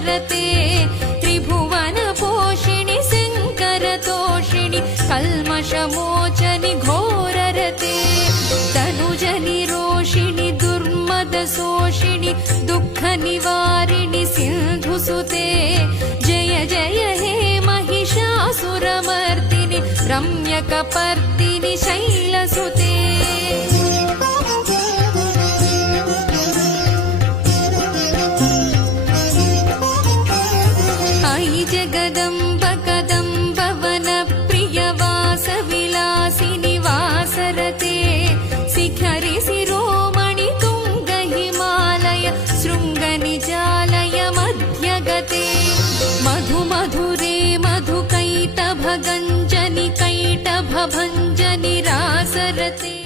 वासरते त्रिभुवनपोषिणि शङ्करतोषिणि कल्मषमोचनि घोररते तनुजनिरोषिणि दुर्मदशोषिणि दुःखनिवारिणि सिन्धुसुते जय जय हे महिषासुरमर्दिनि रम्यकपर्दिनि शैलसुते जगदम्ब कदम्ब वनप्रियवासविलासिनि वासरते शिखरि शिरोमणि तुङ्ग हिमालय शृङ्गनिजालय मध्यगते मधुमधुरे मधुकैटभगञ्जनि कैटभभञ्जनि रासरते।